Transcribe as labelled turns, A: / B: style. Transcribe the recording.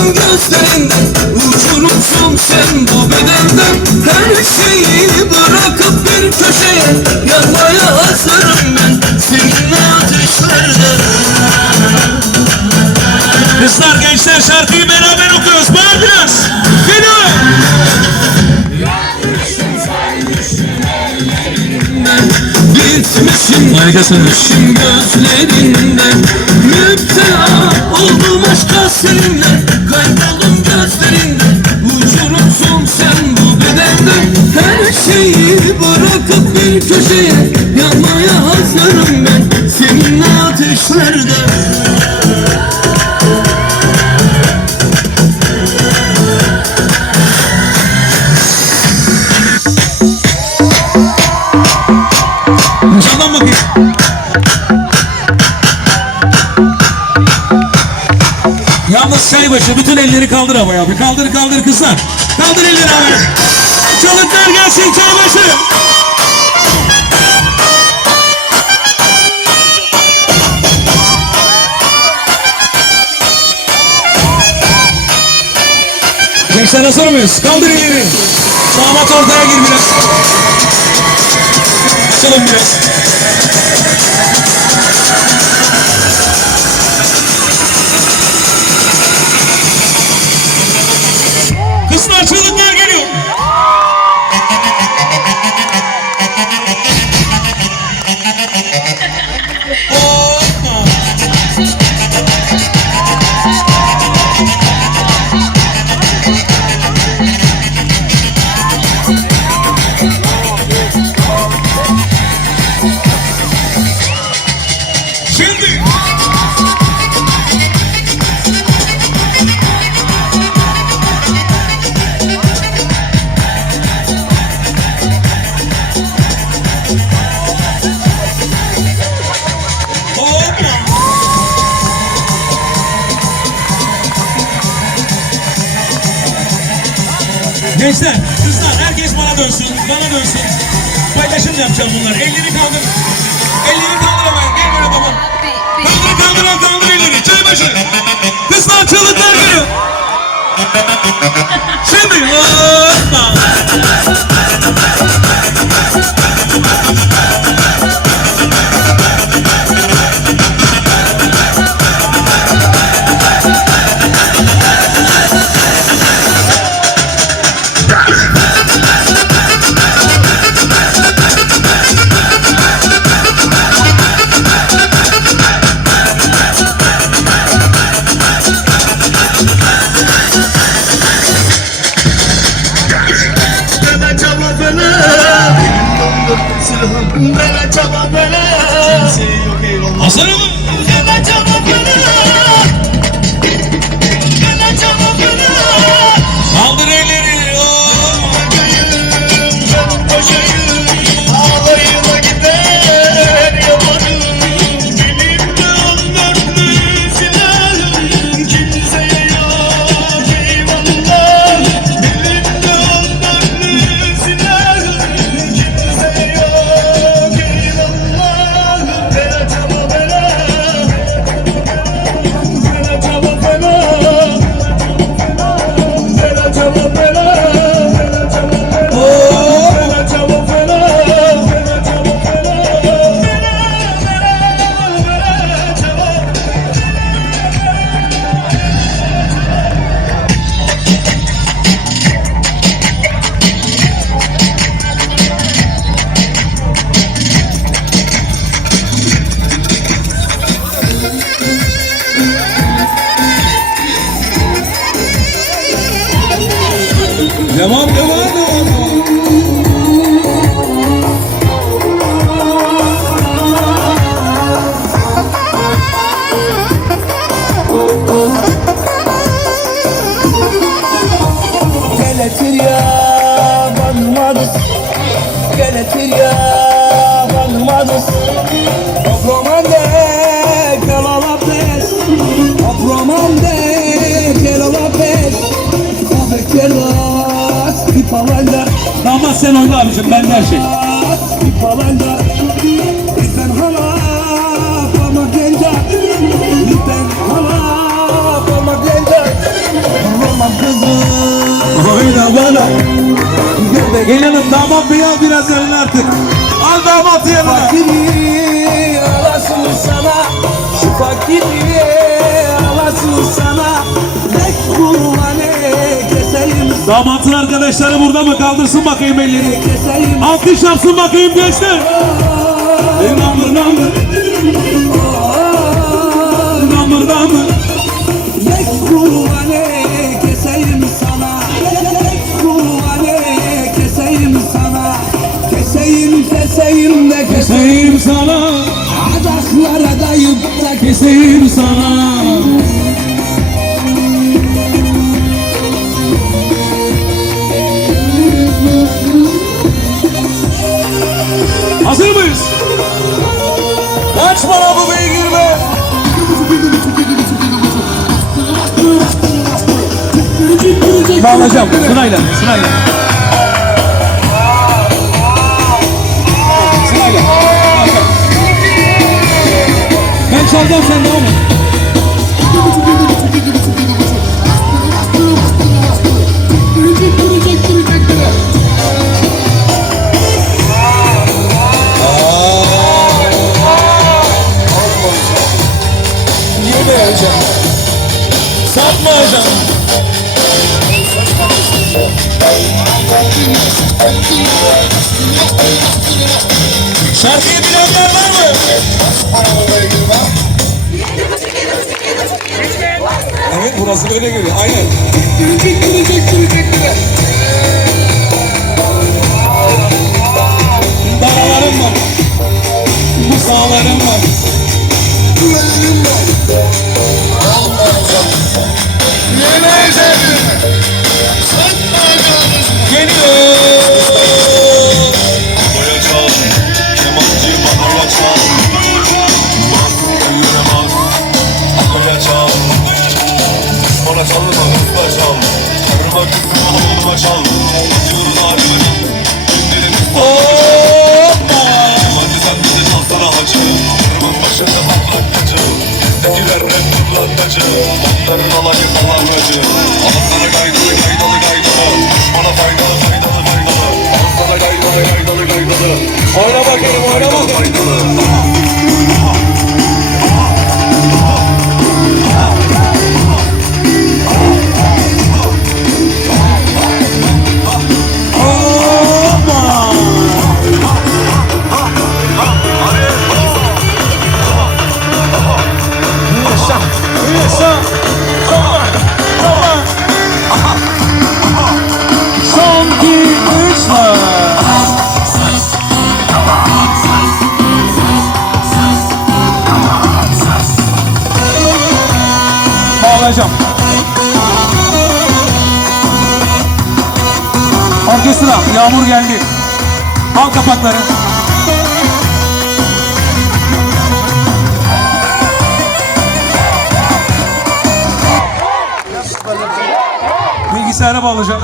A: Kayboldum gözlerinden Uçurumsun sen bu bedenden Her şeyi bırakıp bir köşeye Yanmaya hazırım ben Seninle ateşlerde
B: Kızlar gençler şarkıyı beraber okuyoruz. Harikasınız.
A: Bitmişim gözlerinden Müptela oldum aşka seninle Kayboldum gözlerinden
B: Yalnız çaybaşı bütün elleri kaldır havaya abi. Kaldır kaldır kızlar. Kaldır elleri havaya. Çalıklar gelsin çaybaşı. Gençler hazır mıyız? Kaldır elleri. Damat ortaya gir biraz. Açalım biraz. Gençler, kızlar herkes bana dönsün, bana dönsün. Paylaşım yapacağım bunlar. Elleri kaldır. Elleri kaldır hemen. Gel böyle babam. Kaldır kaldır al kaldır elleri. Çaybaşı. Kızlar çığlıklar geliyor. Şimdi hoppa. sen oyna abicim? Ben her şey.
A: Oyna bana.
B: Gel hanım damat bey al biraz elini artık. Al damatı yanına.
A: Fakirin alasın sana. Şu fakirin
B: Damatın arkadaşları burada mı? Kaldırsın bakayım elleri. Alkış yapsın bakayım gençler. Number number. Bağlayacağım. Sırayla, sırayla. Sırayla. Ben çalacağım sen devam et. Şarkıyı bilenler var mı? Evet burası böyle geliyor. Aynen. Oyna bakalım, oyna bakalım. çalacağım. Orkestra, yağmur geldi. Al kapakları. Bilgisayara bağlayacağım.